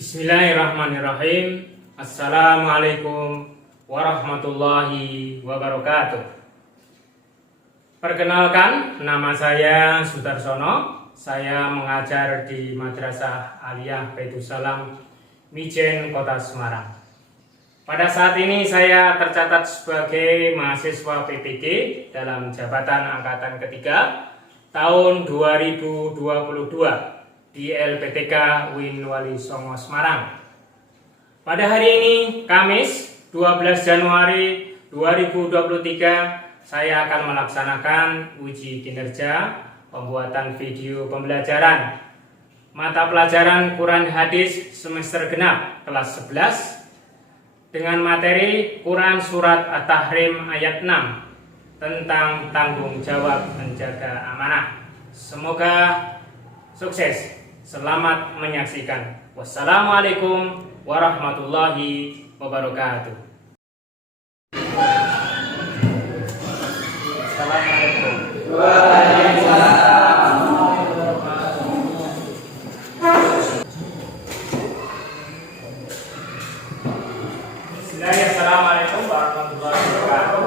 Bismillahirrahmanirrahim. Assalamualaikum warahmatullahi wabarakatuh. Perkenalkan, nama saya Sudarsono. Saya mengajar di Madrasah Aliyah Baitussalam Mijen, Kota Semarang. Pada saat ini saya tercatat sebagai mahasiswa PPG dalam jabatan angkatan ketiga tahun 2022 di LPTK UIN Wali Songo Semarang. Pada hari ini, Kamis 12 Januari 2023, saya akan melaksanakan uji kinerja pembuatan video pembelajaran mata pelajaran Quran Hadis semester genap kelas 11 dengan materi Quran Surat At-Tahrim ayat 6 tentang tanggung jawab menjaga amanah. Semoga sukses. Selamat menyaksikan. Wassalamualaikum warahmatullahi wabarakatuh. Assalamualaikum. Assalamualaikum warahmatullahi wabarakatuh.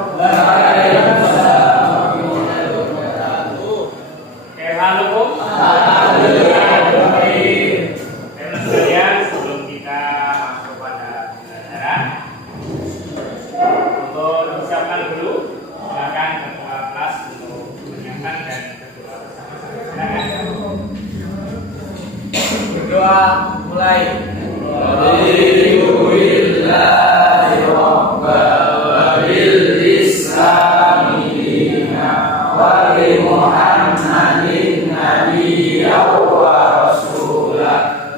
Berdoa mulai.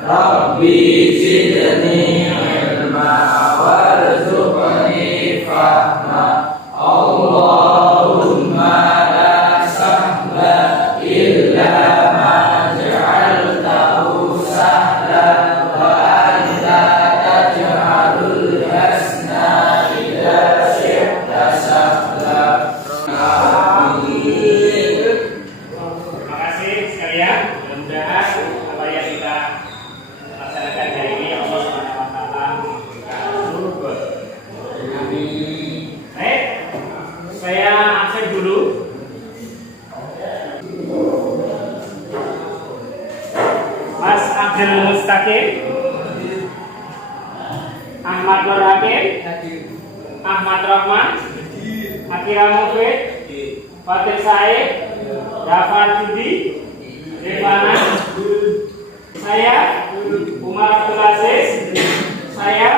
Rabbi zidni ilma warzuqni fahma. Allahumma la sahla illa ma ja'altahu sahla wa anta taj'alul hasna idza syi'ta sahla. Terima kasih sekalian. Mudah-mudahan apa yang kita laksanakan hari ini Allah Subhanahu wa taala memberikan surga. Baik, saya absen dulu. Mas Abdul Mustaqim, Ahmad Nur Hakim, Ahmad Rahman, Akira Mufid, Fatir Said, Jafar Judi, Rifana, saya Umar Abdul Aziz, saya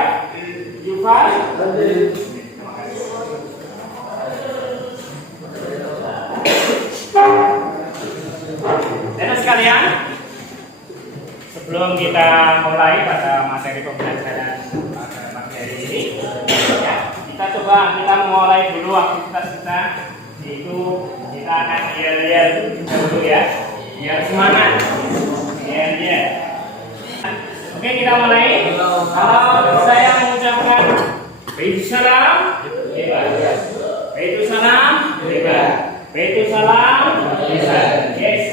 Yufar. Dan sekalian, sebelum kita mulai pada materi pembelajaran pada pagi hari ini, ya, kita mulai dulu aktivitas kita, yaitu kita akan yel-yel dulu ya, biar semangat. Yel-yel. Oke, kita mulai. Kalau saya mengucapkan Baitussalam, bebas. Baitussalam, bebas. Baitussalam, bebas. Yes.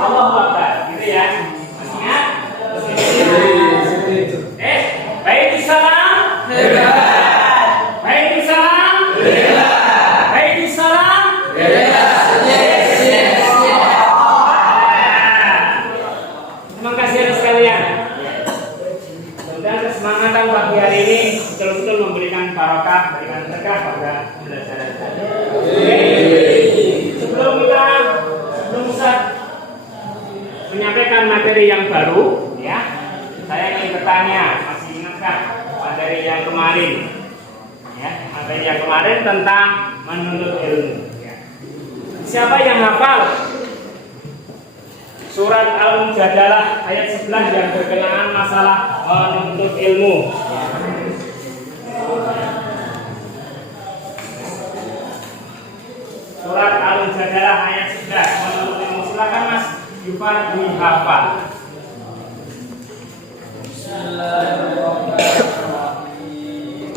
Allahu Akbar. Gitu ya. Ingat? Baitussalam, bebas. Baitussalam, bebas. Baitussalam, bebas. Terima kasih sekalian. Dan kesemangatan pagi hari ini betul-betul memberikan barokah, memberikan berkah pada pembelajaran tadi. Sebelum Ustaz menyampaikan materi yang baru, ya, saya ingin bertanya, masih ingatkah materi yang kemarin? Ya, materi yang kemarin tentang menuntut ilmu. Ya. Siapa yang hafal Surat Al-Mujadalah ayat 11 yang berkenaan masalah menuntut ilmu? Surat Al-Mujadalah ayat 11 menuntut ilmu. Silakan Mas Yufar dihafal. Bismillahirrahmanirrahim.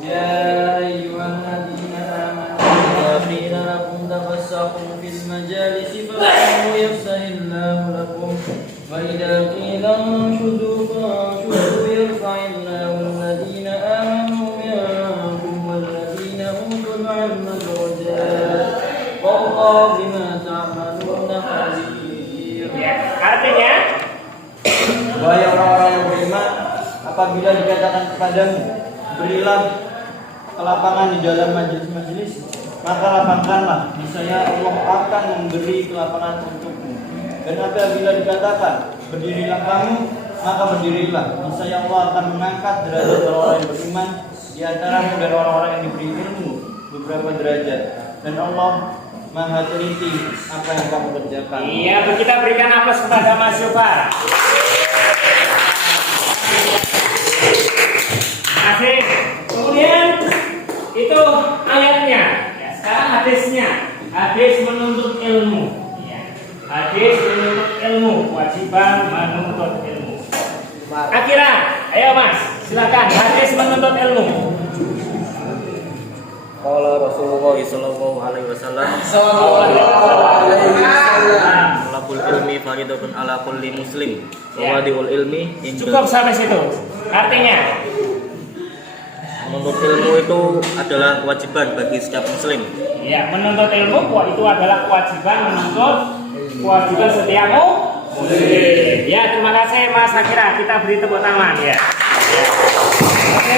Ya ayyuhalladzina amanu idza qila lakum tafassahu fil majalisi fafsahu yafsahillahu lakum wa idza qila انشزوا وانشروا يرفع الله الذين آمنوا منكم والذين أوتوا العلم درجات والله بما تعملون خبير. Artinya, Wahai orang-orang yang beriman, apabila dikatakan kepadamu, berilah kelapangan di dalam majelis-majelis, maka lapangkanlah, niscaya Allah akan memberi kelapangan untukmu. Dan apabila dikatakan, berdirilah kamu, maka berdirilah, niscaya Allah akan mengangkat derajat orang-orang yang beriman di antaramu dan orang-orang yang diberi ilmu beberapa derajat. Dan Allah Maha teliti apa yang kamu kerjakan. iya, kita berikan aplaus kepada Mas Jofar. Asik. Kemudian itu ayatnya. Ya, sekarang hadisnya. Hadis menuntut ilmu. Ya. Hadis menuntut ilmu. Kewajiban menuntut ilmu. Akhirnya, ayo Mas, silakan. Hadis menuntut ilmu. Qala Rasulullah sallallahu alaihi wasallam, talabul ilmi fardhatun ala kulli muslim. Wa wadiul ilmi Cukup sampai situ. Artinya, menuntut ilmu itu adalah kewajiban bagi setiap muslim. ya, menuntut ilmu itu adalah kewajiban kewajiban setiap muslim. Ya, terima kasih Mas Akira. Kita beri tepuk tangan ya. Oke.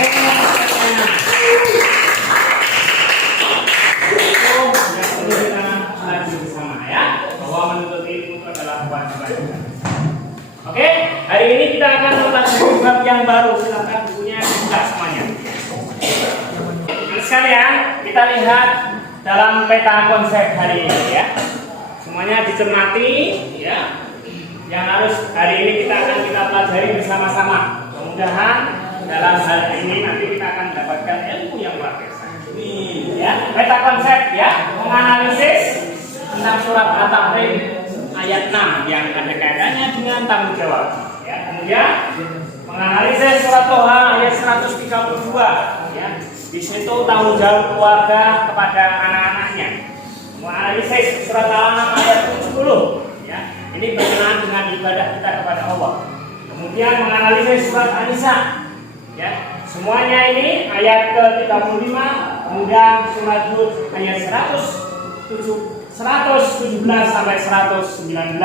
Oke, hari ini kita akan mempelajari bab yang baru. Silakan bukunya dibuka semuanya. Sekalian, kita lihat dalam peta konsep hari ini ya. Semuanya dicermati ya. Yang harus hari ini kita akan pelajari bersama-sama. Mudah-mudahan dalam hal ini nanti kita akan mendapatkan ilmu yang luar biasa. Ini ya, peta konsep ya, menganalisis tentang surat At-Tahrim ayat 6 yang ada kaitannya dengan tanggung jawab. Ya, kemudian menganalisis surat Toha ayat 132 ya. Di situ tanggung jawab keluarga kepada anak-anaknya. Menganalisis surat Al-An'am ayat 70 ya. Ini berkenaan dengan ibadah kita kepada Allah. Kemudian menganalisis surat An-Nisa ya. Semuanya ini ayat ke-35, kemudian surat Hud ayat 117 sampai 119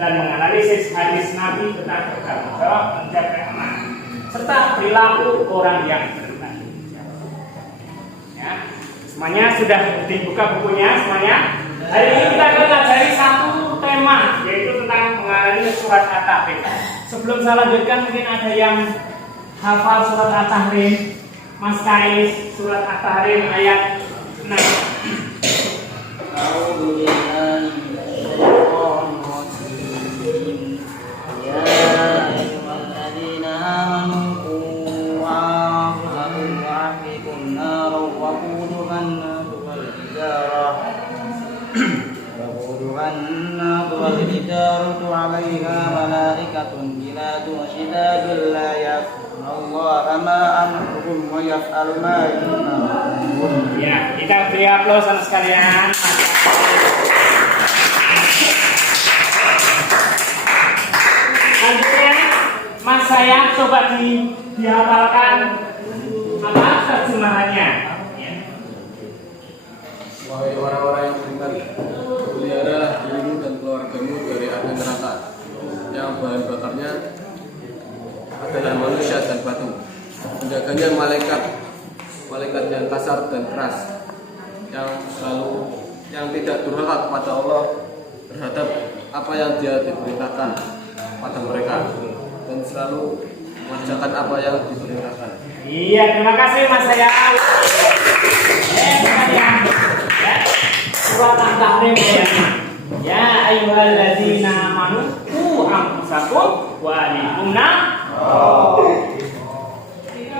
dan menganalisis hadis Nabi tentang bertanggung jawab menjaga amanah serta perilaku orang yang bertanggung jawab. Ya, semuanya sudah dibuka bukunya semuanya. Hari ini kita akan pelajari satu tema yaitu tentang menganalisis surat At-Tahrim. Sebelum saya lanjutkan mungkin ada yang hafal surat At-Tahrim. Mas Kais, surat At-Tahrim ayat 6. A'udzu billahi minasyaitonir rajim. Ya ayyuhalladzina amanu qu anfusakum wa ahlikum naran wa quduha an-nas wal hijaratu 'alaiha malaikatun ghiladun shidadun la ya'suna Allaha ma amruhum wa yaf'alu ma yu'marun. Ya, kita beri aplaus sama sekalian. Selanjutnya, Mas saya coba dihafalkan apa terjemahannya. Ya. Wahai orang-orang yang beriman, peliharalah dirimu dan keluargamu dari api neraka yang bahan bakarnya adalah manusia dan batu. Menjaganya malaikat yang kasar dan keras, yang tidak durhaka kepada Allah terhadap apa yang Dia diperintahkan pada mereka dan selalu mengerjakan apa yang diperintahkan. Iya, terima kasih Mas saya. Surat At-Tahrim ayat 6. Ya ayyuhalladzina amanu qu anfusakum wa ahlikum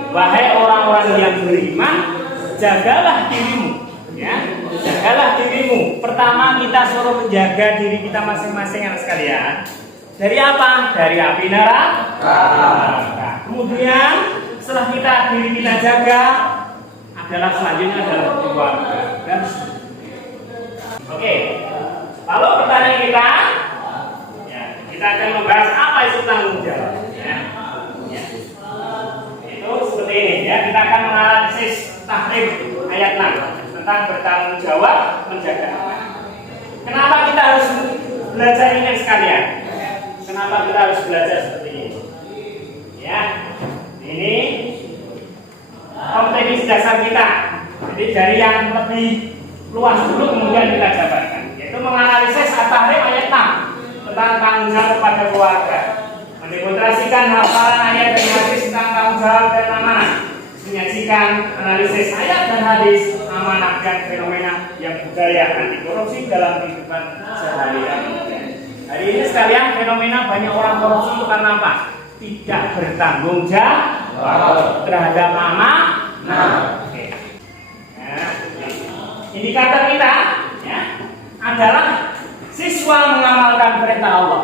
Wahai orang-orang yang beriman, jagalah dirimu. Ya, jagalah dirimu. Pertama kita suruh menjaga diri kita masing-masing anak sekalian. Dari apa? Dari api neraka. Kemudian setelah diri kita jaga, adalah selanjutnya adalah keluarga. Oke. Lalu pertanyaan kita, ya, kita akan membahas apa itu tanggung jawab. Ya. kita akan menganalisis tahrim ayat 6 tentang bertanggung jawab menjaga amanah. Kenapa kita harus belajar ini sekalian? Kenapa kita harus belajar seperti ini? Ya, ini kompetensi dasar kita. Jadi dari yang lebih luas dulu kemudian kita jabarkan, yaitu menganalisis tahrim ayat 6 tentang tanggung jawab kepada keluarga, mendemonstrasikan hafalan ayat dan hadis tentang tanggung jawab dan amanah, menyajikan analisis ayat dan hadis amanah dan fenomena yang budaya anti korupsi dalam kehidupan sehari-hari. Hari ini sekalian fenomena banyak orang korupsi itu karena apa? Tidak bertanggung jawab terhadap amanah. Oke. Nah, indikator kita ya adalah siswa mengamalkan perintah Allah.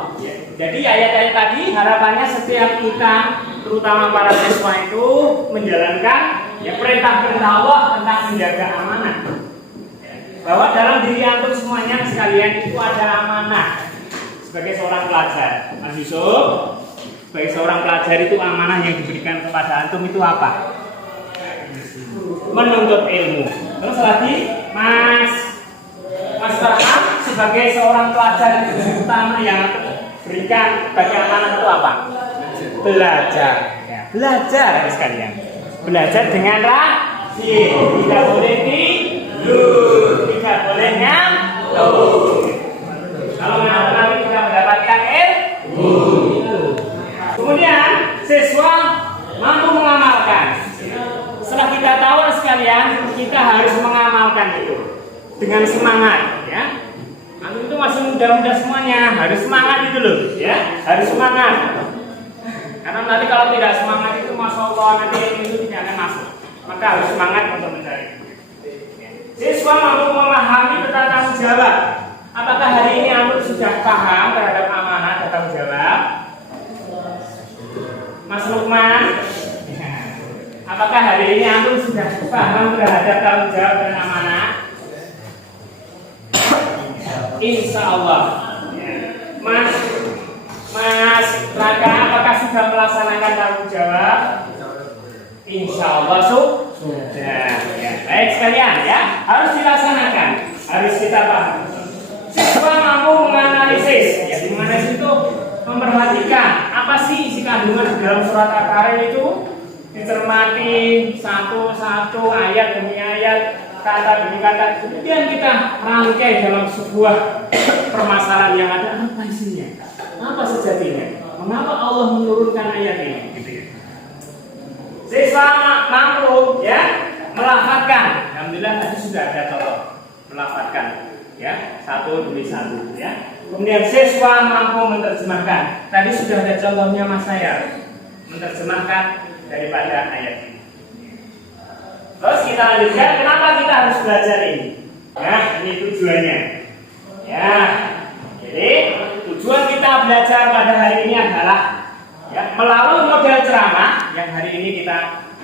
Jadi ayat-ayat tadi harapannya setiap kita, terutama para siswa itu menjalankan ya perintah-perintah Allah tentang menjaga amanah. Bahwa dalam diri antum semuanya sekalian itu ada amanah. Sebagai seorang pelajar, Mas Yusuf, sebagai seorang pelajar itu amanah yang diberikan kepada antum itu apa? Menuntut ilmu. Terus lagi, Mas Farhan sebagai seorang pelajar utama yang berikan bagi amanah itu apa? Belajar. Ya, belajar sekalian. Belajar dengan rajin. Tidak boleh tidur, tidak boleh ngantuk. Kalau nanti kita mendapatkan ilmu. Kemudian siswa mampu mengamalkan. Setelah kita tahu sekalian, kita harus mengamalkan itu dengan semangat, ya. Antum itu masih muda-muda semuanya, harus semangat itu loh, ya, harus semangat. Karena nanti kalau tidak semangat itu, masya Allah nanti itu tidak akan masuk. Maka harus semangat untuk mencari. Siswa mampu memahami tentang tanggung jawab. Apakah hari ini antum sudah paham terhadap amanah dan tanggung jawab? Mas Lukman, apakah hari ini antum sudah paham terhadap tanggung jawab dan amanah? Insya Allah. Mas Raka, apakah sudah melaksanakan tanggung jawab? Insya Allah sudah. Ya. Baik sekalian ya, harus dilaksanakan, harus kita paham. Siswa mampu menganalisis, ya menganalisis itu memperhatikan apa sih isi kandungan dalam surat Al-Karim itu, dicermati satu-satu ayat demi ayat, kata demi kata, kemudian kita rangkai dalam sebuah permasalahan yang ada apa isinya, apa sejatinya, mengapa Allah menurunkan ayat ini, gitu ya. Siswa mampu ya melafadzkan, alhamdulillah tadi sudah ada contoh melafadzkan, ya satu demi satu, ya. Kemudian siswa mampu menerjemahkan, tadi sudah ada contohnya Mas saya menerjemahkan daripada ayat ini. Terus kita lanjutkan, kenapa kita harus belajar ini? Nah, ini tujuannya. Ya, jadi tujuan kita belajar pada hari ini adalah ya, melalui model ceramah yang hari ini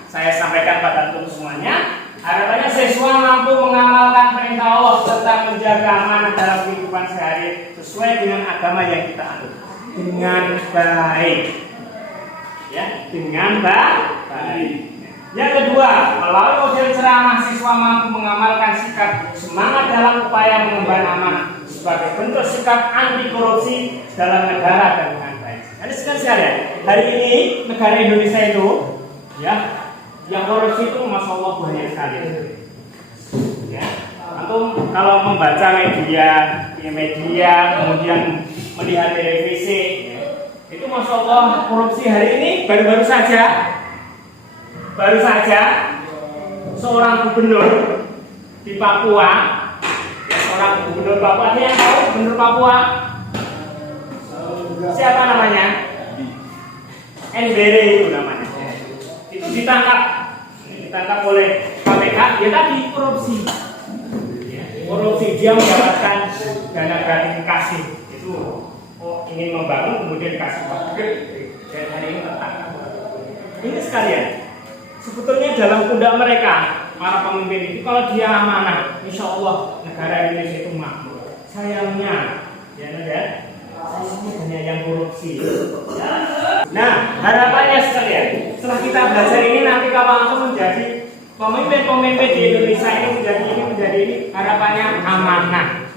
saya sampaikan pada antum semuanya. Harapannya siswa mampu mengamalkan perintah Allah serta menjaga amanah dalam kehidupan sehari sesuai dengan agama yang kita anut dengan baik. Ya, dengan baik. Yang kedua, melalui model ceramah siswa mampu mengamalkan sikap semangat dalam upaya mengemban amanah sebagai bentuk sikap anti korupsi dalam negara dan dengan baik. Jadi sekalian, hari ini negara Indonesia itu, ya, yang korupsi itu masya Allah banyak sekali. Ya, antum kalau membaca media, kemudian melihat televisi, itu masya Allah korupsi hari ini baru-baru saja seorang gubernur di Papua, seorang gubernur Papua, ada yang tahu gubernur Papua? Siapa namanya? NBR itu namanya. Itu ditangkap oleh KPK, dia tadi korupsi. Korupsi, dia mendapatkan dana gratifikasi. Itu ingin membangun kemudian dikasih uang dan hari ini tertangkap. Ini sekalian. Sebetulnya dalam pundak mereka, para pemimpin itu kalau dia amanah, insya Allah negara Indonesia itu makmur. Sayangnya, saya banyak yang korupsi. Nah, harapannya sekalian, setelah kita belajar ini nanti kalau antum menjadi pemimpin-pemimpin di Indonesia ini menjadi harapannya amanah.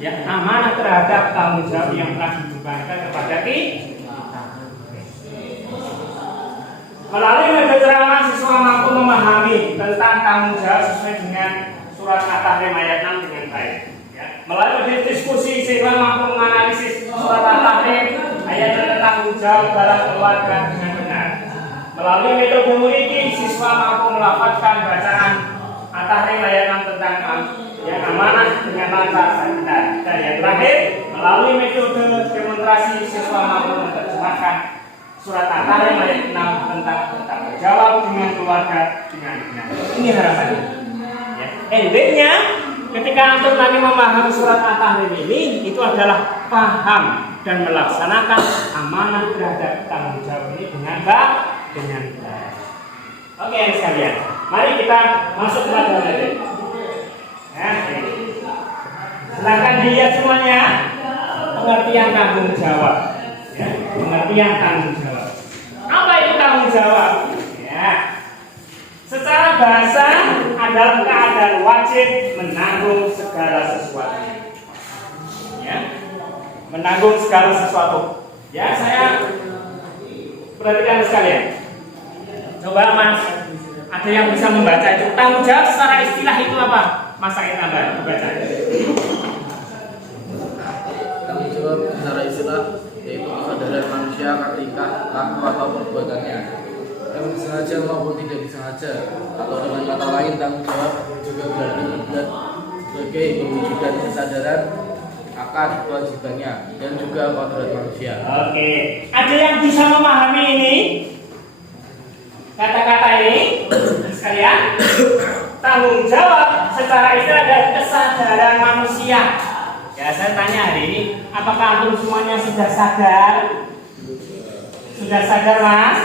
Ya, amanah terhadap tanggung jawab yang telah dibebankan kepada kita. Melalui media ceramah, siswa mampu memahami tentang tanggung jawab sesuai dengan surat At-Tahrim ayat 6 dengan baik. Ya. Melalui diskusi, siswa mampu menganalisis surat At-Tahrim ayat tentang tanggung jawab dalam keluarga dengan benar. Melalui metode memiliki, siswa mampu melafazkan bacaan At-Tahrim ayat 6 tentang yang amanah dengan lancar dan yang terakhir, melalui metode demonstrasi, siswa mampu menerjemahkan surat At-Tahrim ayat 6 tentang berjawab dengan keluarga dengan benar. Ini harapannya. Ya. Endingnya, ketika antum nanti memahami surat At-Tahrim ini, itu adalah paham dan melaksanakan amanah terhadap tanggung jawab ini dengan baik. Oke, yang sekalian, mari kita masuk ke dalam aja. Nah, ini. Silakan dilihat semuanya pengertian tanggung jawab. Ya, pengertian tanggung jawab. Apa itu tanggung jawab? Ya, secara bahasa adalah keadaan wajib menanggung segala sesuatu. Ya, menanggung segala sesuatu. Ya, saya perhatikan sekalian. Coba Mas, ada yang bisa membaca itu tanggung jawab secara istilah itu apa? Mas Said Ambar, baca. Tanggung jawab secara istilah yaitu kesadaran manusia ketika laku atau perbuatannya yang disengaja maupun tidak disengaja, atau dengan kata lain tanggung jawab juga berarti berbuat sebagai mewujudkan kesadaran akan kewajibannya dan juga kodrat manusia. Oke, ada yang bisa memahami ini? Kata-kata ini sekalian. Tanggung jawab secara istilah adalah kesadaran manusia. Ya, saya tanya hari ini, apakah antum semuanya sudah sadar? Sudah sadar, Mas?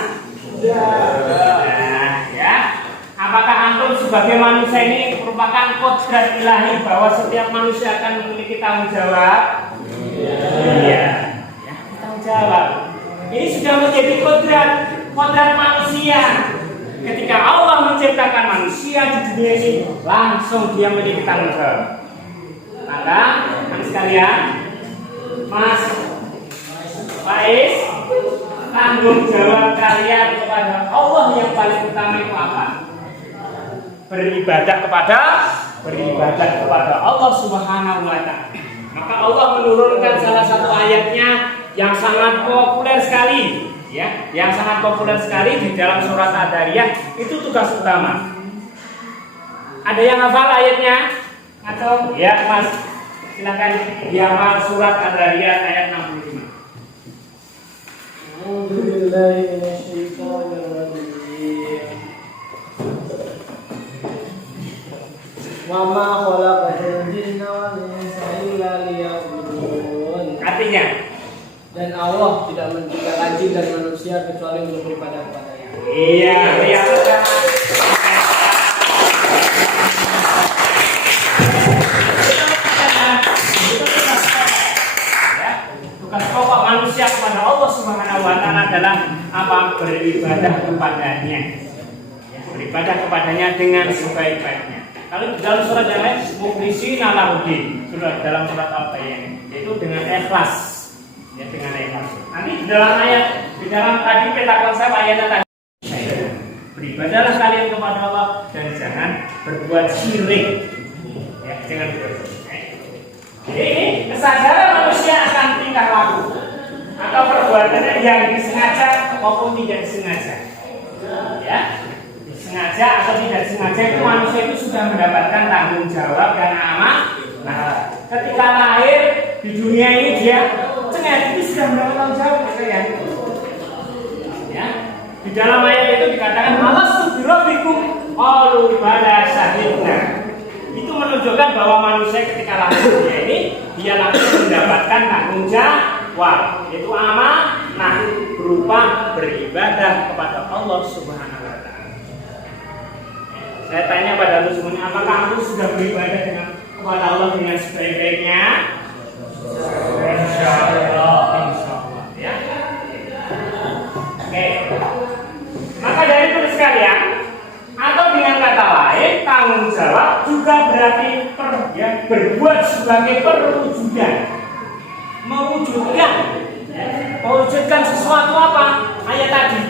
Sudah. Nah, ya. Apakah antum sebagai manusia ini merupakan kodrat ilahi bahwa setiap manusia akan memiliki tanggung jawab? Iya. Ya, tanggung jawab. Ini sudah menjadi kodrat manusia. Ketika Allah menciptakan manusia di dunia ini, langsung dia memiliki tanggung jawab. Maka, teman sekalian, Mas Faiz, tanggung jawab kalian kepada Allah yang paling utama itu apa? Beribadah kepada Allah Subhanahu wa Ta'ala. Maka Allah menurunkan salah satu ayatnya yang sangat populer sekali, ya, yang sangat populer sekali di dalam surat Ad-Dariyah, itu tugas utama. Ada yang hafal ayatnya? Atau ya Mas, silakan dihafal surat Ad-Dariyah ayat 65. Wama khalaqatul jinna wal insa illa liya'budun. Artinya, dan Allah tidak menciptakan jin dan manusia kecuali untuk beribadah kepada-Nya. iya, iya. Tugas pokok manusia kepada Allah Subhanahu wa Ta'ala adalah apa? Beribadah kepadanya. Ya, beribadah kepadanya dengan sebaik-baiknya. Kalau dalam surat yang lain, mukhlishina lahuddin, dalam surat Al-Baqarah, yaitu dengan ikhlas. Ya, dengan ikhlas. Nanti di dalam tadi peta konsep ayatnya tadi, beribadahlah kalian kepada Allah dan jangan berbuat syirik. Ya, jangan berbuat syirik. Jadi ini kesadaran manusia akan tingkah laku atau perbuatannya yang disengaja maupun tidak disengaja. Ya, disengaja atau tidak disengaja itu manusia itu sudah mendapatkan tanggung jawab dan amanah. Nah, ketika lahir di dunia ini dia itu sudah mendapat tanggung jawab, ya. Ya, di dalam ayat itu dikatakan alastu birabbikum qalu bala syahidna. Itu menunjukkan bahwa manusia ketika lahir di dunia ini dia langsung mendapatkan tanggung jawab, yaitu amanah berupa beribadah kepada Allah Subhanahu wa Ta'ala. Saya tanya pada lu semuanya, apakah kamu sudah beribadah kepada Allah dengan sebaik-baiknya? Insyaallah, ya. Oke. Maka dari itu sekalian, tanggung jawab juga berarti berbuat sebagai perwujudan. Mewujudkan sesuatu apa? Ayat tadi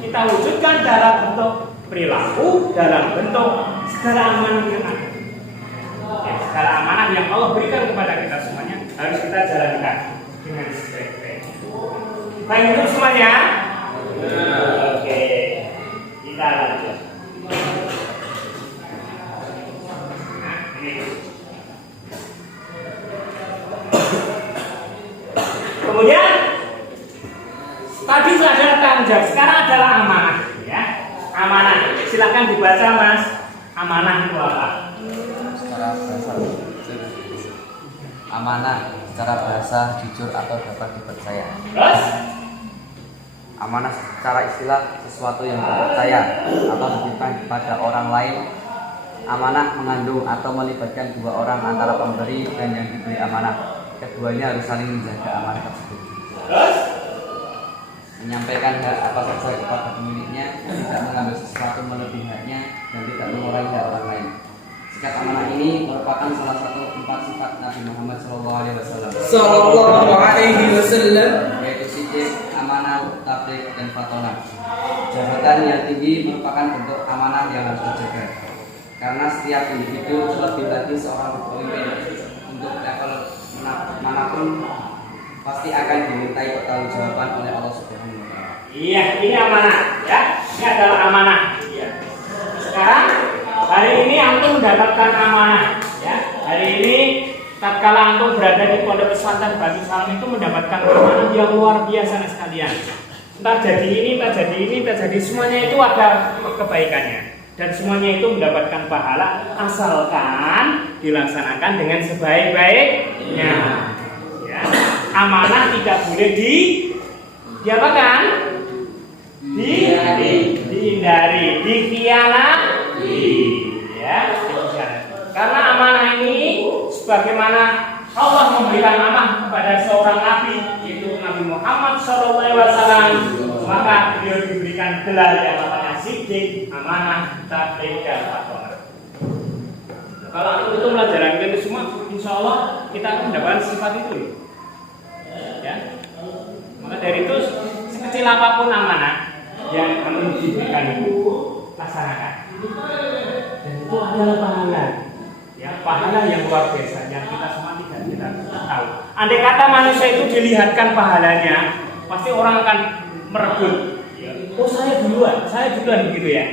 kita wujudkan dalam bentuk perilaku, dalam bentuk segala amanah yang ada. Segala amanah yang Allah berikan kepada kita semuanya harus kita jalankan dengan sebaik-baiknya. Baik untuk semuanya. Oke, kita lanjut. Nah, ini. Kemudian tadi sudah ada tanggung jawab, sekarang adalah amanah, ya. Amanah. Silakan dibaca, Mas. Amanah itu apa? Secara bahasa amanah secara bahasa jujur atau dapat dipercaya. Terus? Amanah secara istilah sesuatu yang dipercaya atau dititipkan kepada orang lain. Amanah mengandung atau melibatkan dua orang antara pemberi dan yang diberi amanah. Keduanya harus saling menjaga amanah tersebut. Terus? Menyampaikan hak apa saja kepada pemiliknya, tidak mengambil sesuatu melebihi haknya, dan tidak mengurangi hak orang lain. Sikap amanah ini merupakan salah satu 4 sifat Nabi Muhammad SAW, yaitu sidik, amanah, tabligh, dan fatonah. Jabatan yang tinggi merupakan bentuk amanah yang harus dijaga, karena setiap individu terlebih lagi seorang pemimpin untuk level manapun pasti akan dimintai pertanggungjawaban oleh Allah Subhanahu wa Ta'ala. Iya, ini amanah, ya. Ini adalah amanah. Ya. Sekarang hari ini antum mendapatkan amanah, ya. Hari ini tatkala antum berada di pondok pesantren Batu Salam itu mendapatkan amanah yang luar biasa sekalian. Entah jadi ini, entah jadi ini, entah jadi semuanya itu ada kebaikannya. Dan semuanya itu mendapatkan pahala asalkan dilaksanakan dengan sebaik-baiknya. Ya. Amanah tidak boleh diapakan? Dihindari, dikhianati, ya. Karena amanah ini sebagaimana Allah memberikan amanah kepada seorang nabi, yaitu Nabi Muhammad SAW, maka beliau diberikan gelar yang namanya sidik, amanah, tabligh, dan fatonah. Kalau itu melajaran itu semua, insya Allah kita akan mendapatkan sifat itu. Ya. Maka dari itu sekecil apapun amanah yang akan diberikan itu laksanakan. Dan itu adalah pahala, ya, pahala yang luar biasa yang kita semua tidak kita tahu. Andai kata manusia itu dilihatkan pahalanya, pasti orang akan merebut. Oh, saya duluan gitu ya.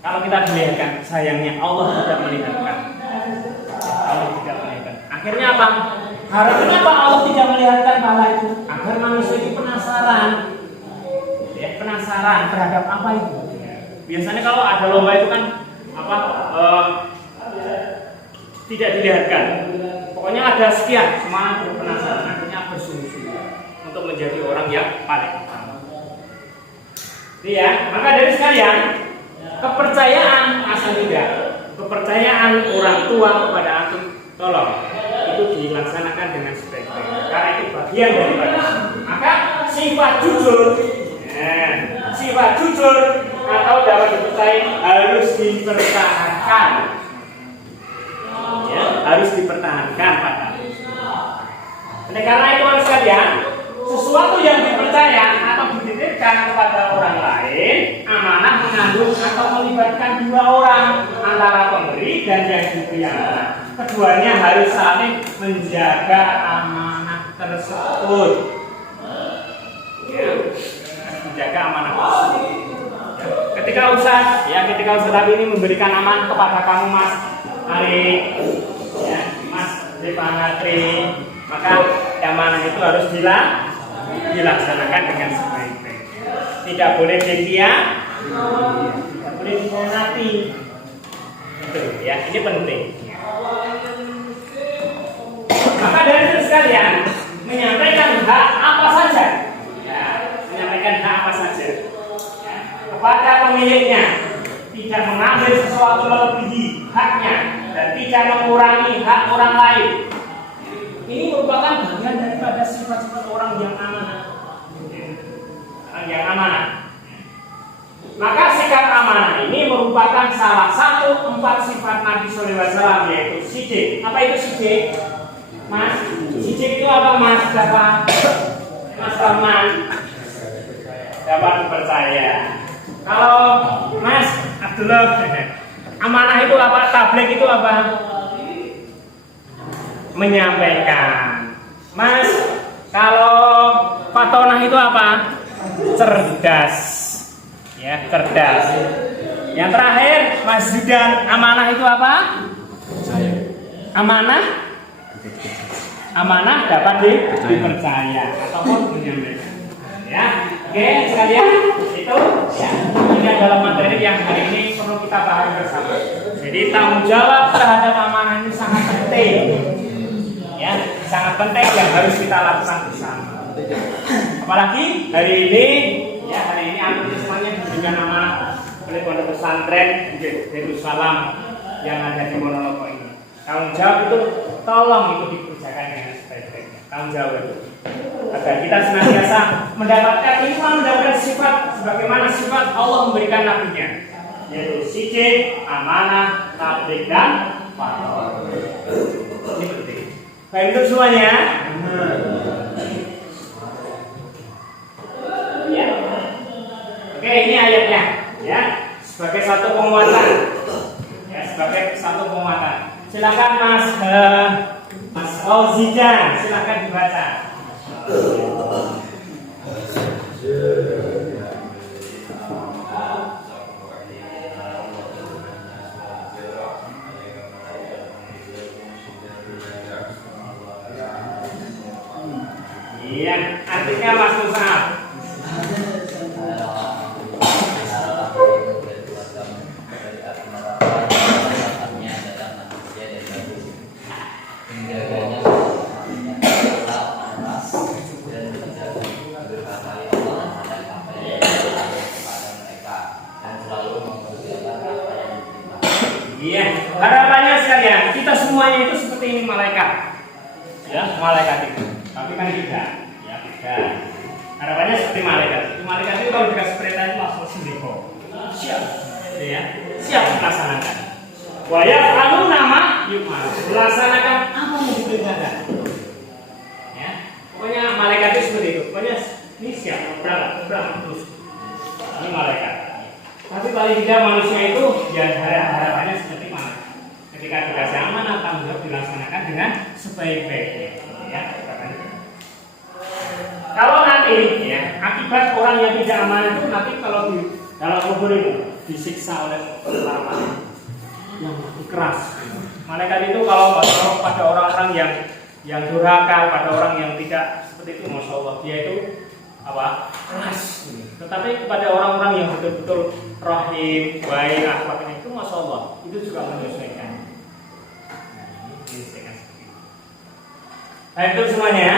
Kalau kita dilihatkan, sayangnya Allah tidak melihatkan. Allah tidak melihatkan. Akhirnya apa? Harapannya apa Allah tidak melihatkan pahala itu? Agar manusia itu penasaran, ya, penasaran terhadap apa itu. Biasanya kalau ada lomba itu kan apa? Tidak dilihatkan. Pokoknya ada sekian, semua penasaran. Akhirnya bersungguh-sungguh untuk menjadi orang yang paling utama. Ya, maka dari sekalian kepercayaan asal tidak, kepercayaan orang tua kepada antum, tolong itu dilaksanakan dengan sebaik-baiknya. Karena itu bagian daripada. Maka sifat jujur atau dapat dipercaya harus dipertahankan. Ya, harus dipertahankan pada. Karena itu sekalian, sesuatu yang dipercaya atau dititipkan kepada orang lain, amanah mengandung atau melibatkan dua orang antara pemberi dan yang diberi amanah. Keduanya harus saling menjaga amanah tersebut. Ya, menjaga amanah tersebut. Ya. Ketika Ustaz tadi ini memberikan amanah kepada kamu Mas Ari, ya, Mas Devanatri, maka amanah itu harus dilaksanakan dengan sebaik-baiknya. Tidak boleh tidak boleh dikhianati. Itu ya, ini penting. Maka dari itu sekalian menyampaikan hak apa saja, ya, menyampaikan hak apa saja, ya, kepada pemiliknya, tidak mengambil sesuatu melebihi haknya dan tidak mengurangi hak orang lain. Ini merupakan bagian daripada sifat-sifat orang yang amanah. Orang yang amanah. Maka sikap amanah ini merupakan salah satu 4 sifat Nabi SAW, yaitu sidik. Apa itu sidik? Mas, sidik itu apa mas? Mas Rahman dapat dipercaya. Kalau Mas Abdullah, amanah itu apa? Tabligh itu apa? Menyampaikan. Mas, kalau fatonah itu apa? Cerdas. Ya, cerdas. Yang terakhir, Mas Zudan, amanah itu apa? Amanah dapat dipercaya ataupun menyampaikan. Ya, oke sekalian, itu ya ini adalah materi yang hari ini perlu kita bahas bersama. Jadi tanggung jawab terhadap amanah ini sangat penting. Ya, sangat penting yang harus kita lakukan bersama. Apalagi hari ini semuanya diberikan amanah oleh pondok pesantren Darussalam yang ada di Ponorogo ini. Tanggung jawab itu tolong itu dikerjakan dengan sebaik-baiknya. Tanggung jawab itu agar kita senantiasa mendapatkan iman, mendapatkan sifat sebagaimana sifat Allah memberikan nabinya, yaitu sidik, amanah, tabligh dan fatwa. Ini penting. Baik untuk semuanya. Ya. Oke, ini ayatnya, ya, sebagai satu penguatan. Ya, sebagai satu penguatan. Silakan Mas Auzijan, silakan dibaca. Iya, artinya Mas Musab. Iya, harapannya sekalian, kita semuanya itu seperti ini malaikat. Ya, malaikat itu. Tapi kan tidak, ya tidak. Harapannya seperti malaikat. Malaikat itu kalau dikasih perintah itu langsung sendiko. Siap, ya, siap melaksanakan. Waya lalu nama yukma, melaksanakan apa yang diperintahkan. Ya, pokoknya malaikat itu seperti itu. Pokoknya ini siap, berangkat terus. Ini malaikat. Tapi paling tidak manusia itu ya harapannya seperti mana? Ketika dikasih amanah, tanggung jawab dilaksanakan dengan sebaik-baiknya. Ya, kalau nanti ya akibat orang yang tidak amanah itu nanti kalau di dalam kubur itu disiksa oleh malaikat yang keras. Malaikat itu kalau pada orang-orang yang durhaka, pada orang yang tidak seperti itu, masya Allah dia itu apa? Keras. Tetapi kepada orang-orang yang betul-betul rahim, baik, akhlaknya itu masya Allah itu juga menyesuaikan. Nah, ini menyesuaikan seperti itu. Baik itu semuanya.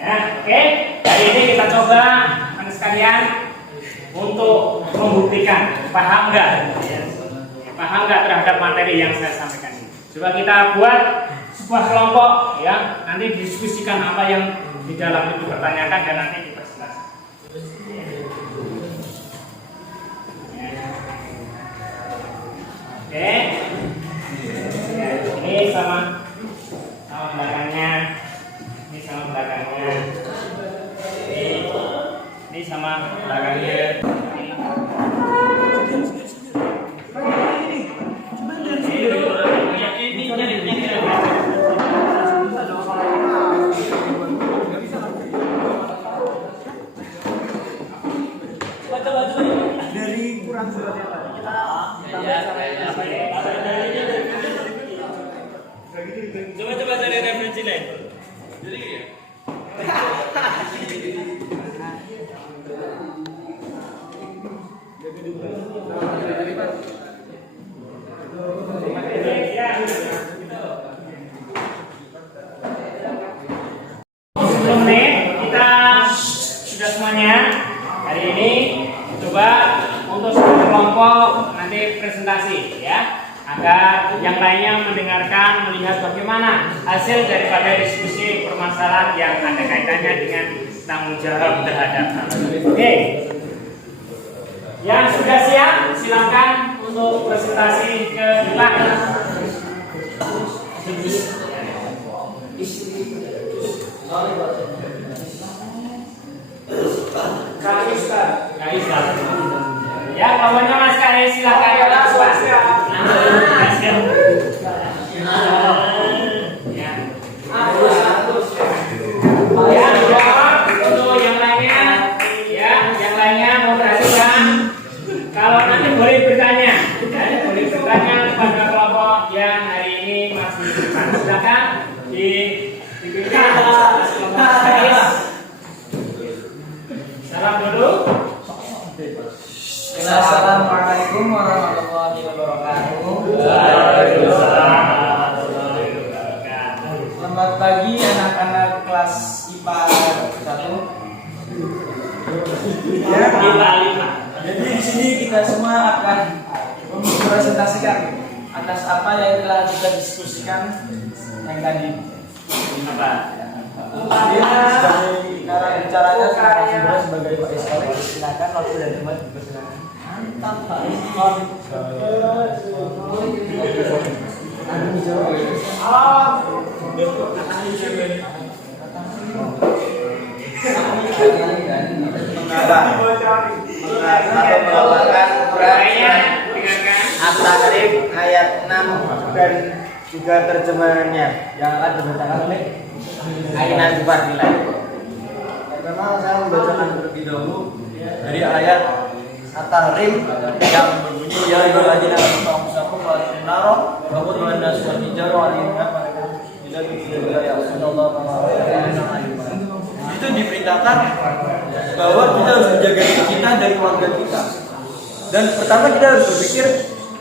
Ya, oke. Hari ini kita coba teman sekalian untuk membuktikan paham enggak? Ya, paham enggak terhadap materi yang saya sampaikan ini? Coba kita buat sebuah kelompok ya, nanti diskusikan apa yang di dalam itu pertanyakan dan nanti diperjelas. Ya. Oke. Ya, ini sama belakangnya. Ini sama belakangnya. Ini sama belakangnya. Dari kurang suratnya Coba cari referensi lain. Jadi ya. Menit kita sudah semuanya. Hari ini coba untuk satu kelompok nanti presentasi ya, agar yang lainnya mendengarkan, melihat bagaimana hasil daripada diskusi permasalahan yang ada kaitannya dengan tanggung jawab terhadap hal itu. Oke. Yang sudah siap, silakan untuk presentasi ke depan. Ya, pokoknya Mas Kai silakan ya. Ya, jawab untuk yang lainnya. Ya, yang lainnya mau perhatikan. Kalau nanti boleh bertanya, boleh bertanya pada kelompok yang hari ini masih depan. Silakan diberikan kelompok garis. Salam dulu. Assalamualaikum warahmatullahi wabarakatuh. Waalaikumsalam warahmatullahi wabarakatuh. Selamat pagi anak-anak kelas IPA 1. Ya, jadi di sini kita semua akan mempresentasikan atas apa yang telah kita diskusikan yang tadi. Apa? Cara bicaranya sebagai Pak SL. Silakan waktu dan tempat dipersilakan. Mantap Pak. At-Tahrim ayat 6 dan juga terjemahannya yang akan dibacakan oleh Ainan Fadilah. Pertama saya membacakan terlebih dahulu dari ayat At-Tahrim yang berbunyi ya ayyuhalladzina amanu taqullaha wa atiqun wa qul nas wal hijaru 'alaiha bila billahi ya sallallahu alaihi wasallam. Itu diperintahkan bahwa kita harus menjaga diri kita dan keluarga kita. Dan pertama kita harus berpikir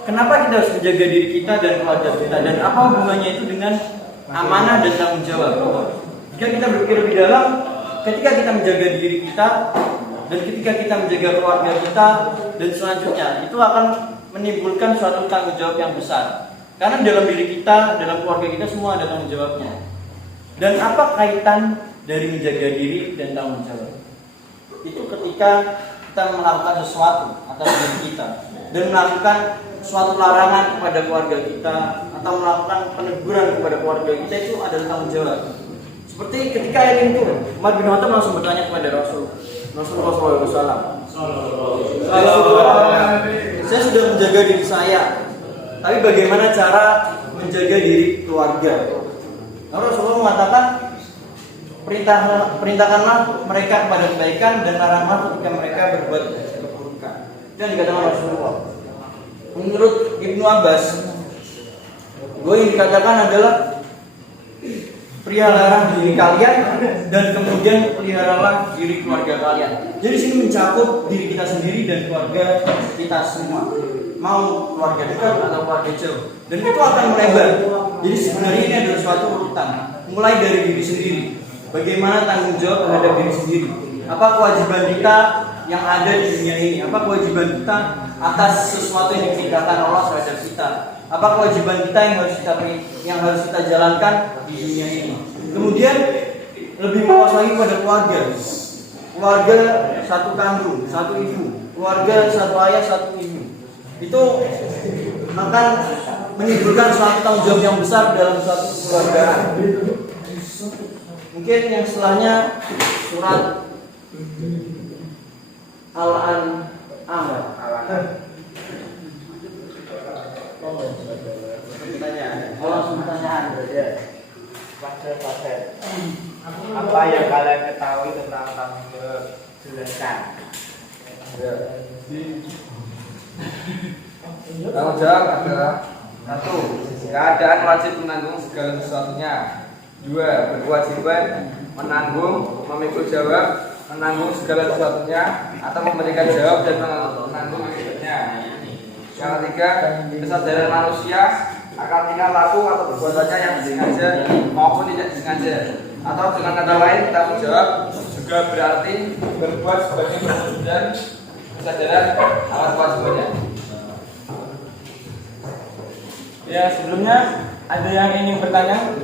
kenapa kita harus menjaga diri kita dan keluarga kita dan apa hubungannya itu dengan amanah dan tanggung jawab. Jika kita berpikir lebih dalam, ketika kita menjaga diri kita dan ketika kita menjaga keluarga kita dan selanjutnya itu akan menimbulkan suatu tanggung jawab yang besar. Karena dalam diri kita, dalam keluarga kita semua ada tanggung jawabnya. Dan apa kaitan dari menjaga diri dan tanggung jawab? Itu ketika kita melakukan sesuatu atas diri kita dan melakukan suatu larangan kepada keluarga kita atau melakukan peneguran kepada keluarga kita itu adalah tanggung jawab. Seperti ketika ayat ini turun, Umar bin Khattab langsung bertanya kepada Rasulullah SAW. Saya sudah menjaga diri saya, tapi bagaimana cara menjaga diri keluarga? Lalu Rasulullah mengatakan, perintahkanlah mereka kepada kebaikan dan laranglah ketika mereka berbuat keburukan. Itu yang dikatakan Rasulullah. Menurut Ibnu Abbas, gue yang dikatakan adalah peliharalah diri kalian dan kemudian peliharalah diri keluarga kalian. Jadi sini mencakup diri kita sendiri dan keluarga kita semua. Mau keluarga dekat atau keluarga jauh. Dan itu akan melebar. Jadi sebenarnya ini adalah suatu urutan. Mulai dari diri sendiri. Bagaimana tanggung jawab terhadap diri sendiri? Apa kewajiban kita yang ada di dunia ini? Apa kewajiban kita atas sesuatu yang diperintahkan Allah terhadap kita? Apa kewajiban kita yang harus kita jalankan di dunia ini? Kemudian lebih menguasai pada keluarga. Keluarga satu kandung, satu ibu. Keluarga satu ayah, satu ibu. Itu akan menimbulkan suatu tanggung jawab yang besar dalam suatu keluargaan. Mungkin yang setelahnya surat Al-An'am. Pertanyaan. Apa yang kalian ketahui tentang tanggung jawab? Jelaskan. Tanggung jawab adalah 1. Keadaan wajib menanggung segala sesuatunya. 2. Berkewajiban menanggung, memikul jawab, menanggung segala sesuatunya atau memberikan jawab dan menanggung akibatnya. Yang 3. Kesadaran manusia akan tingkah laku atau perbuatannya yang disengaja maupun tidak disengaja. Atau dengan kata lain, tanggung jawab juga berarti berbuat sebagai bentuk dan kesadaran akan kewajibannya. Ya, sebelumnya ada yang ingin bertanya?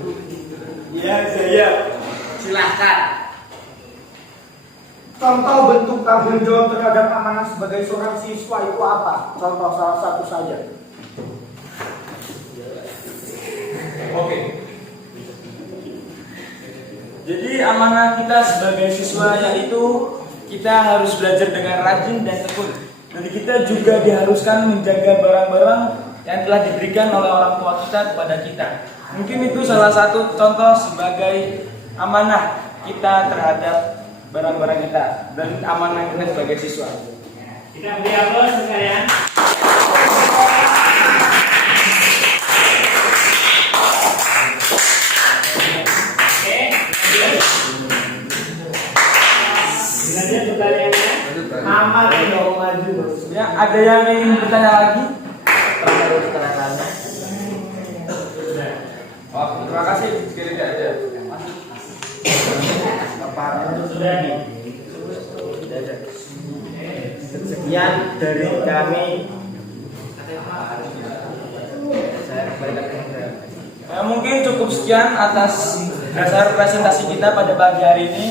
Ya, saya. Silahkan. Contoh bentuk tanggung jawab terhadap amanah sebagai seorang siswa itu apa? Contoh salah satu saja. Oke. Jadi amanah kita sebagai siswa yaitu kita harus belajar dengan rajin dan tekun. Dan kita juga diharuskan menjaga barang-barang yang telah diberikan oleh orang tua kita kepada kita. Mungkin itu salah satu contoh sebagai amanah kita terhadap barang-barang kita dan amanah kita sebagai siswa. Kita beri aplaus sekalian. Oke, lanjut pertanyaannya. Amat dong maju. Ya, ada yang ingin bertanya lagi? Oh, terima kasih. Sekali tidak ada. Sudah nih. Sekian dari kami. Mungkin cukup sekian atas dasar presentasi kita pada pagi hari ini.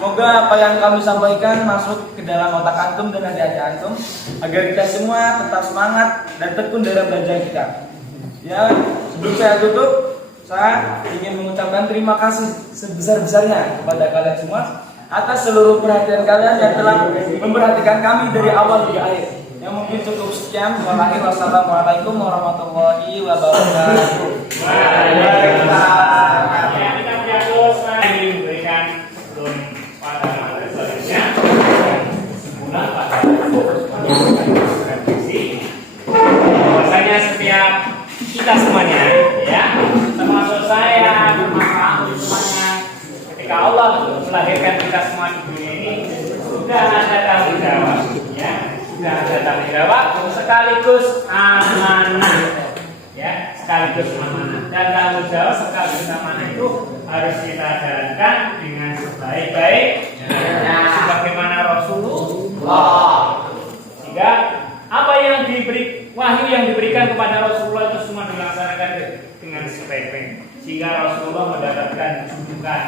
Semoga apa yang kami sampaikan masuk ke dalam otak antum dan adik-adik antum agar kita semua tetap semangat dan tekun dalam belajar kita. Ya, sebelum saya tutup, saya ingin mengucapkan terima kasih sebesar-besarnya kepada kalian semua atas seluruh perhatian kalian yang telah memperhatikan kami dari awal hingga akhir. Yang mungkin cukup sekian. Wassalamualaikum warahmatullahi wabarakatuh. Waalaikumsalam. Ya, kita berjatuh ingin memberikan sebelum pada materi selanjutnya semula pada refleksi bahwasanya setiap kita semuanya ya termasuk saya termasuk kamu semuanya ketika Allah melahirkan kita semua di dunia ini sudah ada tanggung jawab ya sudah ada tanggung jawab sekaligus amanah ya sekaligus amanah dan tanggung jawab sekaligus amanah itu harus kita jalankan dengan sebaik-baiknya sebagaimana Rasulullah sehingga apa yang diberi wahyu yang diberikan kepada Rasulullah itu semua dilaksanakan dengan sebaik-baiknya sehingga Rasulullah mendapatkan julukan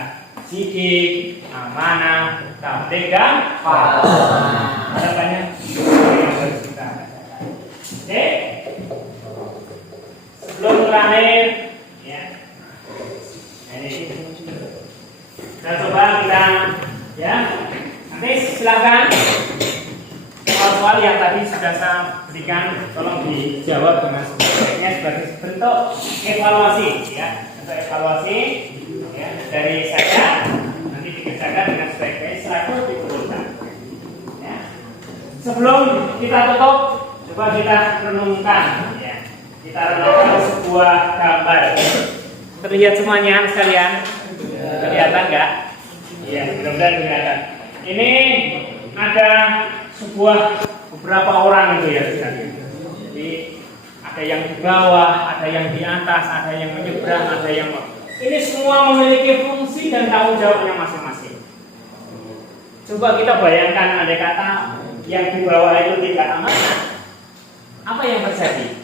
sidik, amanah, tabligh dan harapannya yang harus kita oke sebelum terakhir ya ini kita coba kita ya nanti silakan soal-soal yang tadi sudah saya berikan tolong dijawab dengan sebaiknya sebagai bentuk evaluasi ya untuk evaluasi ya dari saya nanti dikerjakan dengan sebaik-baiknya selaku dikumpulkan ya sebelum kita tutup coba kita renungkan ya kita renungkan sebuah gambar terlihat semuanya sekalian kelihatan nggak? Iya mudah-mudahan kelihatan ini ada sebuah beberapa orang itu ya sekalian. Jadi ada yang di bawah, ada yang di atas, ada yang menyeberang, ada yang ini semua memiliki fungsi dan tanggung jawabnya masing-masing. Coba kita bayangkan andai kata yang di bawah itu tidak amanah, apa yang terjadi?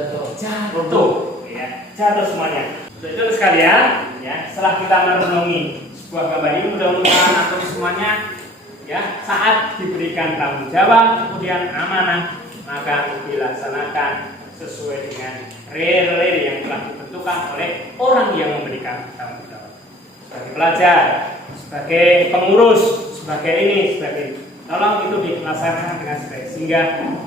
Jatuh, ya, jatuh semuanya. Itu sekalian, ya. Setelah kita merenungi sebuah gambar ini, mudah-mudahan atau semuanya ya saat diberikan tanggung jawab kemudian amanah maka dilaksanakan sesuai dengan real yang telah ditentukan oleh orang yang memberikan tanggung jawab sebagai pelajar, sebagai pengurus, sebagai ini, sebagai tolong itu dilaksanakan dengan sebaik sehingga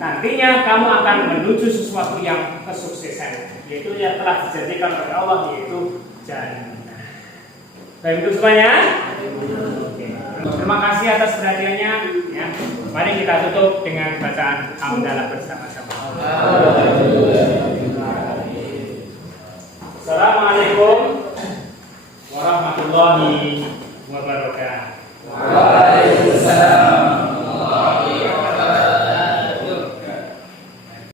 nantinya kamu akan menuju sesuatu yang kesuksesan yaitu yang telah dijanjikan oleh Allah yaitu jannah. Baik itu semuanya. Terima kasih atas perhatiannya ya. Mari kita tutup dengan bacaan hamdalah bersama-sama. Assalamualaikum warahmatullahi wabarakatuh.